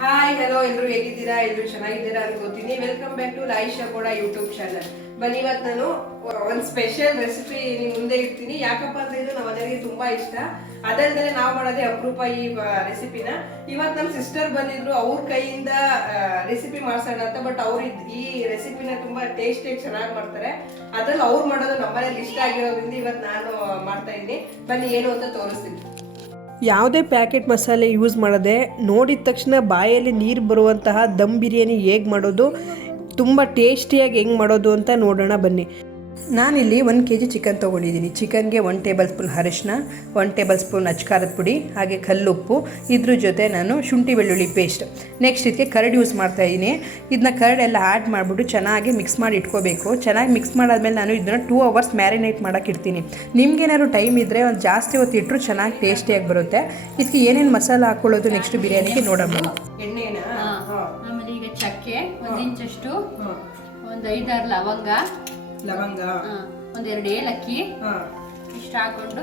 Hi hello ಎಲ್ಲರೂ ಹೇಗಿದ್ದೀರಾ? ಎಲ್ಲರೂ ಚೆನ್ನಾಗಿದ್ದೀರಾ ಅನ್ಕೋತೀನಿ. ವೆಲ್ಕಮ್ ಬ್ಯಾಕ್ ಟು ಲಾಯಿಶಾ ಕೂಡ ಯೂಟ್ಯೂಬ್ ಚಾನಲ್. ಬನ್ನಿ, ಇವತ್ತು ನಾನು ಒಂದು ಸ್ಪೆಷಲ್ ರೆಸಿಪಿ ನಿಮ್ಮ ಮುಂದೆ ಇರ್ತೀನಿ. ಯಾಕಪ್ಪ ಅಂತ ಇದು ನಮ್ಮ ಮನೆಯವರಿಗೆ ತುಂಬಾ ಇಷ್ಟ. ಅದಲ್ಲದೆ ನಾವು ಮಾಡೋದೇ ಅಪರೂಪ ಈ ರೆಸಿಪಿನ. ಇವತ್ತು ನಮ್ಮ ಸಿಸ್ಟರ್ ಬಂದಿದ್ರು, ಅವ್ರ ಕೈಯಿಂದ ರೆಸಿಪಿ ಮಾಡ್ಸೋಣ ಅಂತ. ಬಟ್ ಅವ್ರು ಈ ರೆಸಿಪಿನ ತುಂಬಾ ಟೇಸ್ಟಿಯಾಗಿ ಚೆನ್ನಾಗಿ ಮಾಡ್ತಾರೆ. ಅದ್ರಲ್ಲಿ ಅವ್ರು ಮಾಡೋದು ನಮ್ಮ ಮನೇಲಿ ಇಷ್ಟ ಆಗಿರೋದ್ರಿಂದ ಇವತ್ತು ನಾನು ಮಾಡ್ತಾ ಇದ್ದೀನಿ. ಬನ್ನಿ ಏನು ಅಂತ ತೋರಿಸ್ತೀನಿ. ಯಾವುದೇ ಪ್ಯಾಕೆಟ್ ಮಸಾಲೆ ಯೂಸ್ ಮಾಡದೆ ನೋಡಿದ ತಕ್ಷಣ ಬಾಯಲ್ಲಿ ನೀರು ಬರುವಂತಹ ದಮ್ ಬಿರಿಯಾನಿ ಹೇಗೆ ಮಾಡೋದು, ತುಂಬ ಟೇಸ್ಟಿಯಾಗಿ ಹೆಂಗೆ ಮಾಡೋದು ಅಂತ ನೋಡೋಣ ಬನ್ನಿ. ನಾನಿಲ್ಲಿ 1 kg ಚಿಕನ್ ತೊಗೊಂಡಿದ್ದೀನಿ. ಚಿಕನ್ಗೆ 1 ಟೇಬಲ್ ಸ್ಪೂನ್ ಅರಿಶಿನ, 1 ಟೇಬಲ್ ಸ್ಪೂನ್ ಅಚ್ಕಾರದ ಪುಡಿ, ಹಾಗೆ ಕಲ್ಲುಪ್ಪು, ಇದ್ರ ಜೊತೆ ನಾನು ಶುಂಠಿ ಬೆಳ್ಳುಳ್ಳಿ ಪೇಸ್ಟ್, ನೆಕ್ಸ್ಟ್ ಇದಕ್ಕೆ ಕರ್ಡ್ ಯೂಸ್ ಮಾಡ್ತಾಯಿದ್ದೀನಿ. ಇದನ್ನ ಕರ್ಡೆಲ್ಲ ಆ್ಯಡ್ ಮಾಡಿಬಿಟ್ಟು ಚೆನ್ನಾಗಿ ಮಿಕ್ಸ್ ಮಾಡಿ ಇಟ್ಕೋಬೇಕು. ಚೆನ್ನಾಗಿ ಮಿಕ್ಸ್ ಮಾಡಾದ್ಮೇಲೆ ನಾನು ಇದನ್ನು 2 hours ಮ್ಯಾರಿನೇಟ್ ಮಾಡೋಕೆ ಇಡ್ತೀನಿ. ನಿಮ್ಗೇನಾದ್ರು ಟೈಮ್ ಇದ್ದರೆ ಒಂದು ಜಾಸ್ತಿ ಹೊತ್ತು ಇಟ್ಟರು ಚೆನ್ನಾಗಿ ಟೇಸ್ಟಿಯಾಗಿ ಬರುತ್ತೆ. ಇದಕ್ಕೆ ಏನೇನು ಮಸಾಲ ಹಾಕ್ಕೊಳ್ಳೋದು ನೆಕ್ಸ್ಟ್ ಬಿರಿಯಾನಿಗೆ ನೋಡೋಣ. ಎಣ್ಣೆನ ಆಮೇಲೆ ಈಗ ಚಕ್ಕೆ 1 ಇಂಚಷ್ಟು, ಒಂದು 5-6 ಲವಂಗ, ಒಂದು 2 ಏಲಕ್ಕಿ ಇಷ್ಟು ಹಾಕೊಂಡು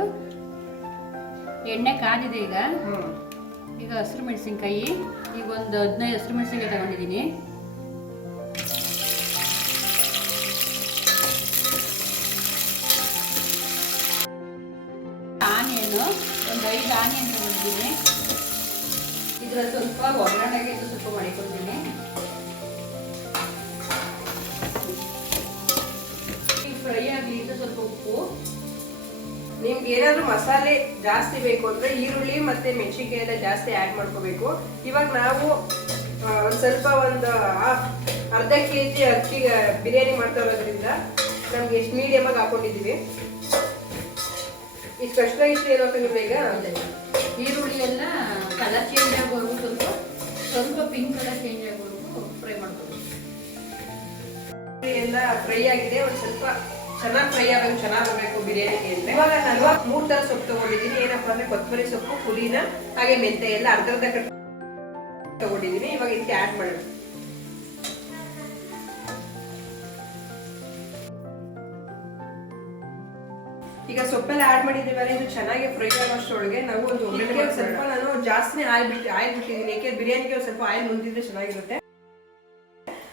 ಎಣ್ಣೆ ಕಾದಿದೆ. ಈಗ ಹಸಿರು ಮೆಣಸಿನ್ಕಾಯಿ, ಈಗ ಒಂದು 15 ಹಸಿರು ಮೆಣಸಿನ್ಕಾಯಿ ತಗೊಂಡಿದ್ದೀನಿ. ಆನಿಯನು ಒಂದು 5 ಆನಿಯನ್ ತಗೊಂಡಿದ್ದೀನಿ. ಇದ್ರಲ್ಲಿ ಸ್ವಲ್ಪ ಒಗ್ಗರಣೆಗೆ ಸ್ವಲ್ಪ ಮಾಡಿಕೊಳ್ತೀನಿ. ಫ್ರೈ ಆಗಲಿ ಇದು ಸ್ವಲ್ಪ ಉಪ್ಪು. ನಿಮ್ಗೆ ಏನಾದ್ರು ಮಸಾಲೆ ಜಾಸ್ತಿ ಬೇಕು ಅಂದ್ರೆ ಈರುಳ್ಳಿ ಮತ್ತೆ ಮೆಣಸಿನ್ಕಾಯಿ ಎಲ್ಲ ಜಾಸ್ತಿ ಆ್ಯಡ್ ಮಾಡ್ಕೋಬೇಕು. ಇವಾಗ ನಾವು ಒಂದು ಅರ್ಧ kg ಅಕ್ಕಿ ಬಿರಿಯಾನಿ ಮಾಡ್ತಾ ಇರೋದ್ರಿಂದ ನಮ್ಗೆ ಎಷ್ಟು ಮೀಡಿಯಮ್ ಆಗಿ ಹಾಕೊಂಡಿದೀವಿ. ಇಷ್ಟು ಕಷ್ಟ ಇಷ್ಟು ಏನು ಹಾಕಿದ್ರೆ ಈಗ ಈರುಳ್ಳಿ ಎಲ್ಲ ಕಲರ್ ಚೇಂಜ್ ಆಗೋವರೆಗೂ ಸ್ವಲ್ಪ ಪಿಂಕ್ ಕಲರ್ ಚೇಂಜ್ ಆಗೋವರೆಗೂ ಫ್ರೈ ಮಾಡ್ಕೋಬೇಕು. ಎಲ್ಲ ಫ್ರೈ ಆಗಿದೆ. ಒಂದು ಸ್ವಲ್ಪ ಚೆನ್ನಾಗಿ ಫ್ರೈ ಆಗೋದು, ಚೆನ್ನಾಗಿ ಬರಬೇಕು ಬಿರಿಯಾನಿಗೆ ಅಂತ. ಇವಾಗ ನಾನು 3 ತರ ಸೊಪ್ಪು ತಗೊಂಡಿದ್ದೀನಿ. ಏನಪ್ಪಾ ಅಂದ್ರೆ ಕೊತ್ತಂಬರಿ ಸೊಪ್ಪು, ಪುದೀನ, ಹಾಗೆ ಮೆಂತೆ ಎಲ್ಲ ಅರ್ಧ ಕಟ್ ತಗೊಂಡಿದ್ದೀನಿ. ಇವಾಗ ಇದಕ್ಕೆ ಆಡ್ ಮಾಡೋಣ. ಈಗ ಸೊಪ್ಪೆಲ್ಲ ಆಡ್ ಮಾಡಿದೀವಲ್ಲ, ಇದು ಚೆನ್ನಾಗಿ ಫ್ರೈ ಆಗೋಷ್ಟೊಳಗೆ ನಾವು ಒಂದು ಒಗ್ಗರಣೆಗೆ ಸ್ವಲ್ಪ ನಾನು ಜಾಸ್ತಿ ಆಯಿಲ್ ಬಿಟ್ಟಿದ್ದೀನಿ. ಏಕೆ ಬಿರಿಯಾನಿಗೆ ಒಂದು ಸ್ವಲ್ಪ ಆಯಿಲ್ ಮುಂದಿದ್ರೆ ಚೆನ್ನಾಗಿರುತ್ತೆ.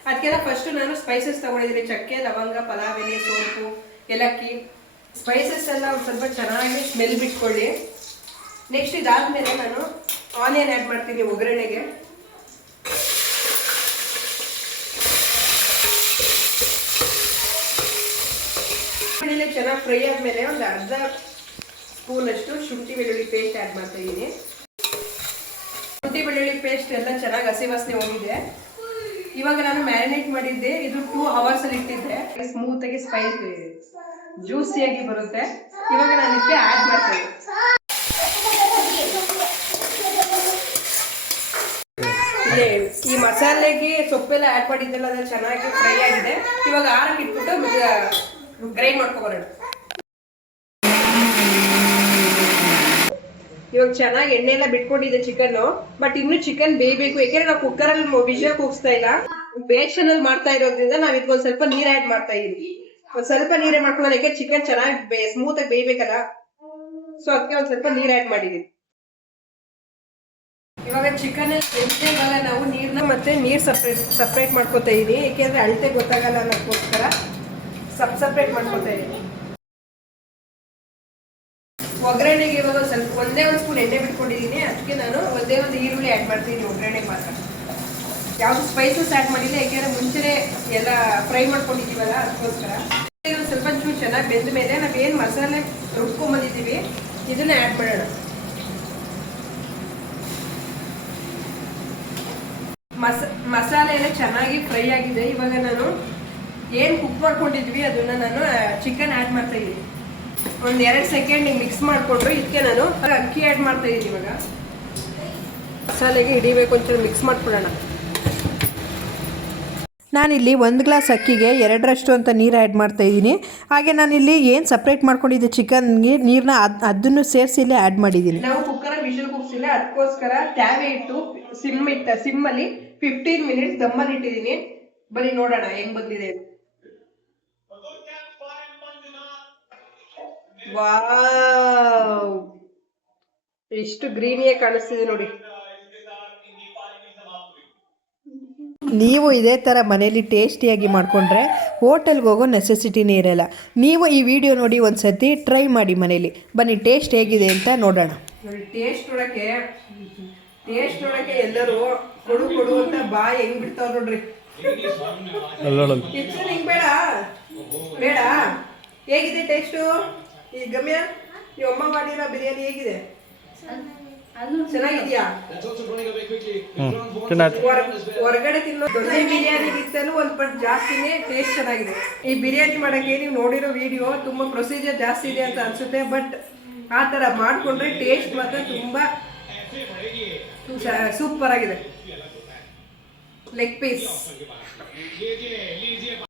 ಅದಕ್ಕೆಲ್ಲ ಫಸ್ಟ್ ನಾನು ಸ್ಪೈಸಸ್ ತಗೊಂಡಿದ್ದೀನಿ. ಚಕ್ಕೆ, ಲವಂಗ, ಪಲಾವ್ ಎಲೆ, ಸೋಂಪು, ಏಲಕ್ಕಿ, ಸ್ಪೈಸಸ್ ಎಲ್ಲ ಒಂದು ಸ್ವಲ್ಪ ಚೆನ್ನಾಗಿ ಸ್ಮೆಲ್ ಬಿಟ್ಕೊಳ್ಳಿ. ನೆಕ್ಸ್ಟ್ ಇದಾದ್ಮೇಲೆ ನಾನು ಆನಿಯನ್ ಆ್ಯಡ್ ಮಾಡ್ತೀನಿ ಒಗ್ಗರಣೆಗೆ. ಚೆನ್ನಾಗಿ ಫ್ರೈ ಆದ್ಮೇಲೆ ಒಂದು ಅರ್ಧ ಸ್ಪೂನ್ ಅಷ್ಟು ಶುಂಠಿ ಬೆಳ್ಳುಳ್ಳಿ ಪೇಸ್ಟ್ ಆ್ಯಡ್ ಮಾಡ್ತಾ ಇದ್ದೀನಿ. ಶುಂಠಿ ಬೆಳ್ಳುಳ್ಳಿ ಪೇಸ್ಟ್ ಎಲ್ಲ ಚೆನ್ನಾಗಿ ಹಸಿ ವಾಸನೆ ಹೋಗಿದೆ. ಇವಾಗ ನಾನು ಮ್ಯಾರಿನೇಟ್ ಮಾಡಿದ್ದೆ, ಇದು 2 hours ಅಲ್ಲಿ ಇಟ್ಟಿದ್ದೆ. ಸ್ಮೂತ್ ಆಗಿ ಸ್ಪೈಸಿ ಜ್ಯೂಸಿಯಾಗಿ ಬರುತ್ತೆ. ಇವಾಗ ನಾನು ಇದಕ್ಕೆ ಆಡ್ ಮಾಡ್ತೇನೆ. ಈ ಮಸಾಲೆಗೆ ಸೊಪ್ಪೆಲ್ಲ ಆಡ್ ಮಾಡಿದ್ದೆಲ್ಲ ಅದು ಚೆನ್ನಾಗಿ ಫ್ರೈ ಆಗಿದೆ. ಇವಾಗ ಆರಕ್ಕೆ ಇಟ್ಬಿಟ್ಟು ಗ್ರೈಂಡ್ ಮಾಡ್ಕೊಬರೋಣ. ಇವಾಗ ಚೆನ್ನಾಗಿ ಎಣ್ಣೆ ಎಲ್ಲ ಬಿಟ್ಕೊಂಡಿದೆ ಚಿಕನ್. ಬಟ್ ಇನ್ನು ಚಿಕನ್ ಬೇಯಬೇಕು. ಯಾಕೆಂದ್ರೆ ನಾವು ಕುಕ್ಕರ್ ಅಲ್ಲಿ ವಿಷಲ್ ಕೂಗಿಸ್ತಾ ಇಲ್ಲ, ಬೇಷನ್ ಅಲ್ಲಿ ಮಾಡ್ತಾ ಇರೋದ್ರಿಂದ ನಾವ್ ಇದಕ್ಕೊಂದ್ ಸ್ವಲ್ಪ ನೀರ್ ಆಡ್ ಮಾಡ್ತಾ ಇದೀವಿ. ಒಂದ್ ಸ್ವಲ್ಪ ನೀರೇ ಮಾಡ್ಕೊಳ್ಳೋಣ, ಯಾಕೆ ಚಿಕನ್ ಚೆನ್ನಾಗಿ ಸ್ಮೂತ್ ಆಗಿ ಬೇಯ್ಬೇಕಲ್ಲ. ಸೊ ಅದಕ್ಕೆ ಒಂದ್ ಸ್ವಲ್ಪ ನೀರ್ ಆಡ್ ಮಾಡಿದೀವಿ. ಇವಾಗ ಚಿಕನ್ ಅಲ್ಲಿ ಇವಾಗ ನಾವು ನೀರ್ನ ಮತ್ತೆ ನೀರ್ ಸಪ್ರೇಟ್ ಮಾಡ್ಕೊತಾ ಇದೀವಿ. ಯಾಕೆಂದ್ರೆ ಅಳತೆ ಗೊತ್ತಾಗಲ್ಲ ಅನ್ನೋದಕ್ಕೋಸ್ಕರ ಸಪ್ರೇಟ್ ಮಾಡ್ಕೊತಾ ಇದೀವಿ. ಒಗ್ಗರಣೆಗೆ ಇವಾಗ ಸ್ವಲ್ಪ ಒಂದೇ ಒಂದು ಸ್ಪೂನ್ ಎಣ್ಣೆ ಬಿಟ್ಕೊಂಡಿದ್ದೀನಿ. ಅದಕ್ಕೆ ನಾನು ಒಂದೇ ಒಂದು ಈರುಳ್ಳಿ ಆ್ಯಡ್ ಮಾಡ್ತೀನಿ ಒಗ್ಗರಣೆಗೆ ಮಾತ್ರ. ಯಾವುದು ಸ್ಪೈಸಸ್ ಆ್ಯಡ್ ಮಾಡಿಲ್ಲ, ಯಾಕೆಂದ್ರೆ ಮುಂಚೆನೆ ಎಲ್ಲ ಫ್ರೈ ಮಾಡ್ಕೊಂಡಿದ್ದೀವಲ್ಲ, ಅದಕ್ಕೋಸ್ಕರ. ಒಂದು ಸ್ವಲ್ಪ ಚೂರು ಚೆನ್ನಾಗಿ ಬೆಂದ ಮೇಲೆ ನಾವೇನು ಮಸಾಲೆ ರುಬ್ಕೊಂಡ್ಬಂದಿದ್ದೀವಿ ಇದನ್ನ ಆ್ಯಡ್ ಮಾಡೋಣ. ಮಸಾಲೆ ಎಲ್ಲ ಚೆನ್ನಾಗಿ ಫ್ರೈ ಆಗಿದೆ. ಇವಾಗ ನಾನು ಏನು ಕುಕ್ ಮಾಡ್ಕೊಂಡಿದ್ವಿ ಅದನ್ನ ನಾನು ಚಿಕನ್ ಆ್ಯಡ್ ಮಾಡ್ತಾ ಇದ್ದೀನಿ. ಒಂದ್ 2 ಸೆಕೆಂಡ್ ಮಿಕ್ಸ್ ಮಾಡ್ಕೊಂಡು ಇದಕ್ಕೆ ನಾನು ಅಕ್ಕಿ ಆ್ಯಡ್ ಮಾಡ್ತಾ ಇದ್ದೀನಿ. ಇವಾಗ ಮಸಾಲೆಗೆ ಹಿಡಿಬೇಕು, ಒಂಚೂರು ಮಿಕ್ಸ್ ಮಾಡ್ಕೊಳ್ಳೋಣ. ನಾನಿಲ್ಲಿ 1 ಗ್ಲಾಸ್ ಅಕ್ಕಿಗೆ 2ರಷ್ಟು ಅಂತ ನೀರು ಆ್ಯಡ್ ಮಾಡ್ತಾ ಇದ್ದೀನಿ. ಹಾಗೆ ನಾನಿಲ್ಲಿ ಏನು ಸಪ್ರೇಟ್ ಮಾಡ್ಕೊಂಡಿದ್ದೆ ಚಿಕನ್ಗೆ ನೀರನ್ನ ಅದನ್ನು ಸೇರಿಸಿ ಇಲ್ಲಿ ಆ್ಯಡ್ ಮಾಡಿದ್ದೀನಿ. ನಾವು ಕುಕ್ಕರಲ್ಲಿ ವಿಷಲ್ ಕೂಗ್ಸಿಲ್ಲ, ಅದಕ್ಕೋಸ್ಕರ ಟ್ಯಾವೆ ಇಟ್ಟು ಸಿಮ್ಮಲ್ಲಿ 15 ಮಿನಿಟ್ಸ್ ದಮ್ಮಲ್ಲಿ ಇಟ್ಟಿದ್ದೀನಿ. ಬನ್ನಿ ನೋಡೋಣ ಹೆಂಗ್ ಬಂದಿದೆ. ವಾವ್, ಎಷ್ಟು ಗ್ರೀನಿಯಾಗಿ ಕಾಣಿಸ್ತಿದೆ ನೋಡಿ. ನೀವು ಇದೇ ಥರ ಮನೇಲಿ ಟೇಸ್ಟಿಯಾಗಿ ಮಾಡಿಕೊಂಡ್ರೆ ಹೋಟೆಲ್ಗೆ ಹೋಗೋ ನೆಸೆಸಿಟಿನೇ ಇರಲ್ಲ. ನೀವು ಈ ವಿಡಿಯೋ ನೋಡಿ ಒಂದು ಸತಿ ಟ್ರೈ ಮಾಡಿ ಮನೇಲಿ. ಬನ್ನಿ ಟೇಸ್ಟ್ ಹೇಗಿದೆ ಅಂತ ನೋಡೋಣ. ನೋಡಿ ಟೇಸ್ಟ್ ನೋಡಕ್ಕೆ ಎಲ್ಲರೂ ಕೊಡು ಕೊಡು ಅಂತ ಬಾಯಿ ಹೆಂಗ್ ಬಿಡ್ತಾವ ನೋಡ್ರಿ. ಹೆಚ್ಚು ಹಿಂಗ್ ಬೇಡ ಬೇಡ. ಹೇಗಿದೆ ಟೇಸ್ಟು? ಈ ಗಮ್ಯ ಈ ಅಮ್ಮ ಮಾಡಿರೋ ಬಿರಿಯಾನಿ ಹೇಗಿದೆ? ಚೆನ್ನಾಗಿದ್ಯಾ? ಹೊರಗಡೆ ತಿನ್ನೋ ದೊಡ್ಡ ಬಿರಿಯಾನಿಗಿಂತಲೂ ಒಂದ್ ಪಟ್ಟು ಜಾಸ್ತಿನೇ ಟೇಸ್ಟ್ ಚೆನ್ನಾಗಿದೆ. ಈ ಬಿರಿಯಾನಿ ಮಾಡಕ್ಕೆ ನೀವು ನೋಡಿರೋ ವಿಡಿಯೋ ತುಂಬಾ ಪ್ರೊಸೀಜರ್ ಜಾಸ್ತಿ ಇದೆ ಅಂತ ಅನ್ಸುತ್ತೆ, ಬಟ್ ಆ ತರ ಮಾಡ್ಕೊಂಡ್ರೆ ಟೇಸ್ಟ್ ಮಾತ್ರ ತುಂಬಾ ಸೂಪರ್ ಆಗಿದೆ. Leg piece